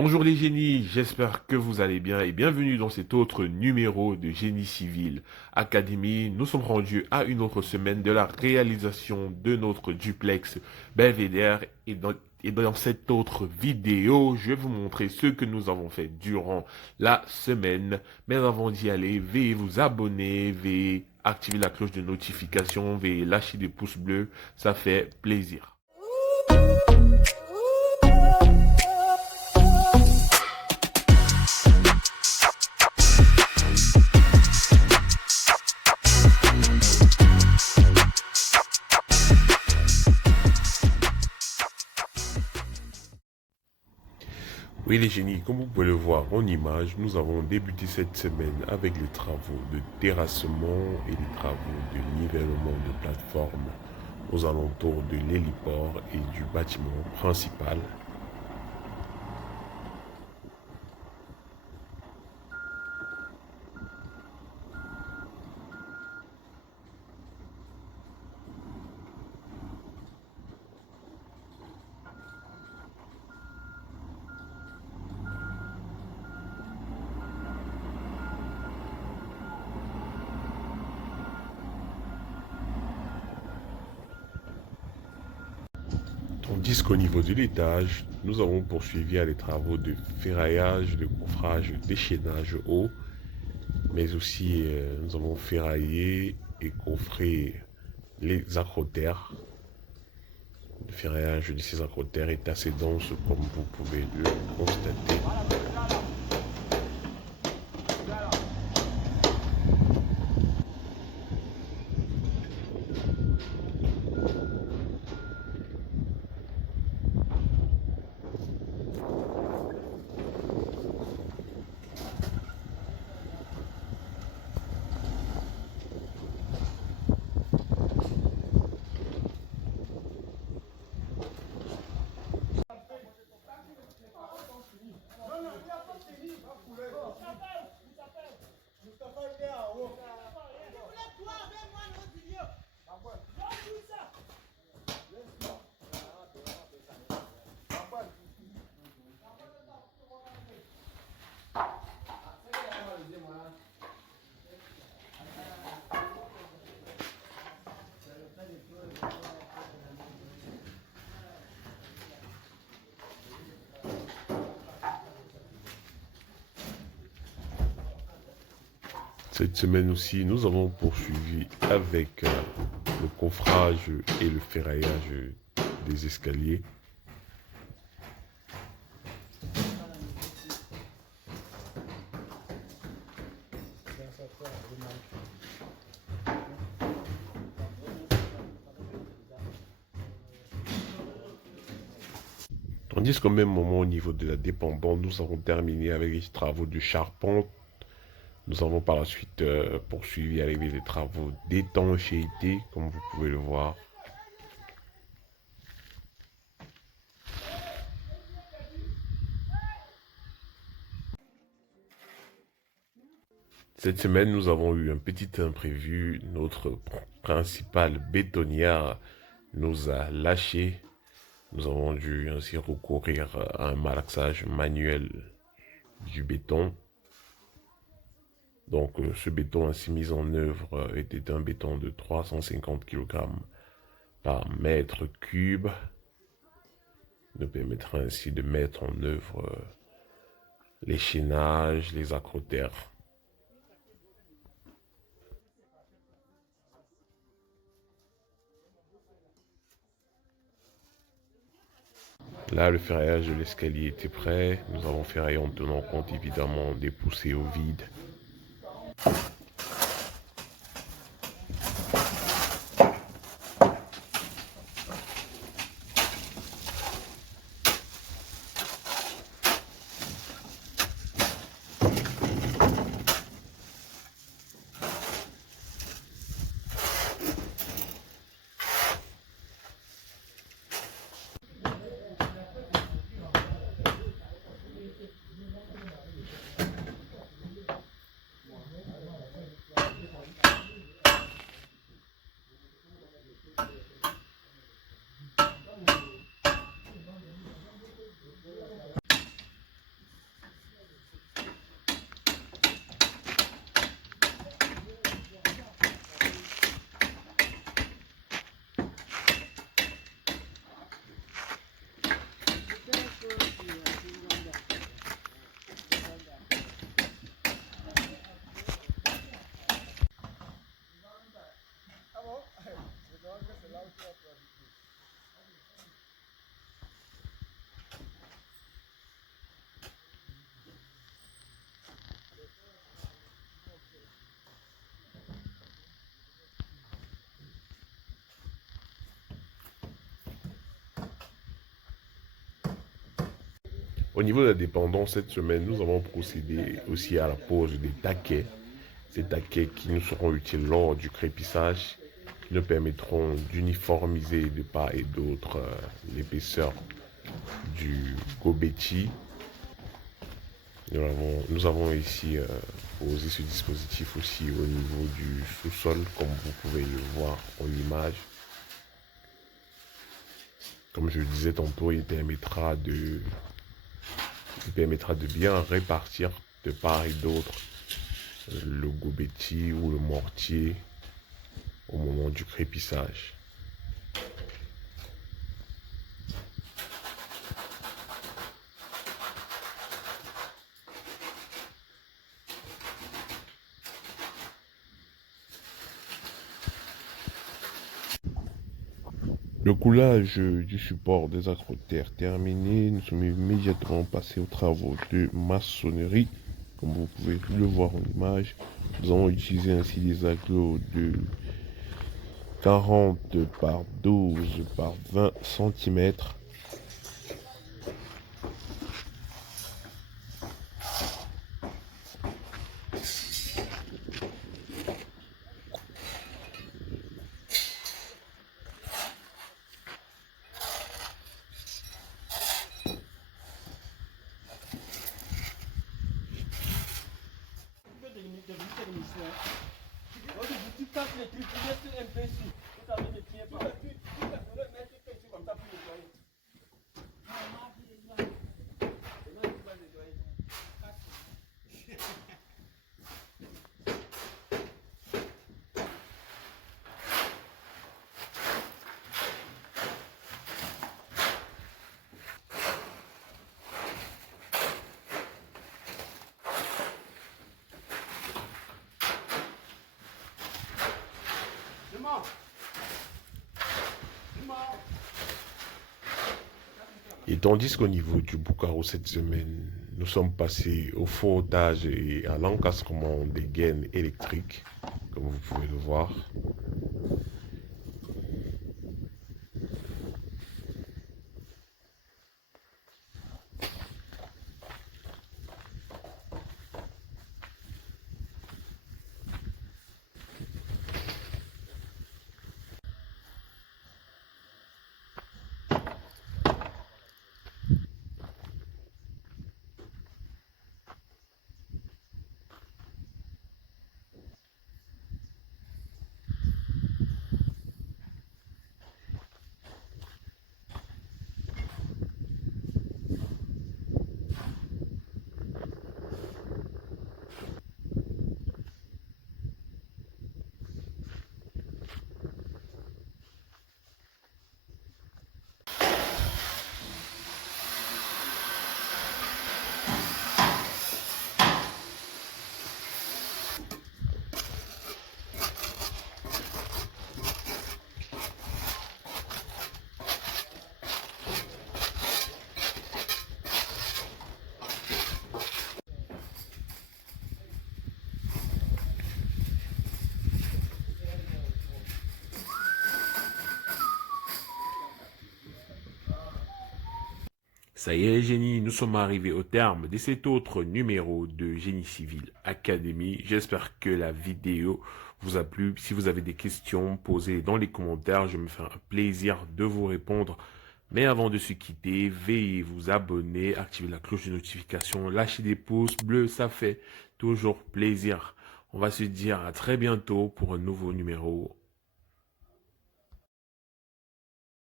Bonjour les génies, j'espère que vous allez bien et bienvenue dans cet autre numéro de Génie Civil Academy. Nous sommes rendus à une autre semaine de la réalisation de notre duplex Belvédère et dans cette autre vidéo, je vais vous montrer ce que nous avons fait durant la semaine. Mais avant d'y aller, veuillez vous abonner, veuillez activer la cloche de notification, veuillez lâcher des pouces bleus, ça fait plaisir. Oui les génies, comme vous pouvez le voir en image, nous avons débuté cette semaine avec les travaux de terrassement et les travaux de nivellement de plateforme aux alentours de l'héliport et du bâtiment principal. Tandis qu'au niveau de l'étage, nous avons poursuivi les travaux de ferraillage, de coffrage, d'échaînage haut, mais aussi nous avons ferraillé et coffré les acrotères. Le ferraillage de ces acrotères est assez dense comme vous pouvez le constater. Cette semaine aussi, nous avons poursuivi avec le coffrage et le ferraillage des escaliers. Tandis qu'au même moment, au niveau de la dépendance, nous avons terminé avec les travaux de charpente. Nous avons par la suite poursuivi avec les travaux d'étanchéité, comme vous pouvez le voir. Cette semaine, nous avons eu un petit imprévu. Notre principale bétonnière nous a lâché. Nous avons dû ainsi recourir à un malaxage manuel du béton. Donc ce béton ainsi mis en œuvre était un béton de 350 kg par mètre cube. Nous permettra ainsi de mettre en œuvre les chaînages, les acrotères. Là, le ferraillage de l'escalier était prêt. Nous avons ferraillé en tenant compte évidemment des poussées au vide. Au niveau de la dépendance, cette semaine, nous avons procédé aussi à la pose des taquets. Ces taquets qui nous seront utiles lors du crépissage, qui nous permettront d'uniformiser de part et d'autre l'épaisseur du gobetti. Nous avons ici posé ce dispositif aussi au niveau du sous-sol, comme vous pouvez le voir en image. Comme je le disais tantôt, il permettra de bien répartir de part et d'autre le gobetti ou le mortier au moment du crépissage. Le coulage du support des accrotaires terminé, nous sommes immédiatement passés aux travaux de maçonnerie. Comme vous pouvez le voir en image, nous avons utilisé ainsi des agglos de 40 par 12 par 20 cm. Et tandis qu'au niveau du Boucaro cette semaine, nous sommes passés au frottage et à l'encastrement des gaines électriques, comme vous pouvez le voir. Ça y est, génie, nous sommes arrivés au terme de cet autre numéro de Génie Civil Academy. J'espère que la vidéo vous a plu. Si vous avez des questions, posez dans les commentaires. Je me ferai un plaisir de vous répondre. Mais avant de se quitter, veuillez vous abonner, activer la cloche de notification, lâcher des pouces bleus, ça fait toujours plaisir. On va se dire à très bientôt pour un nouveau numéro.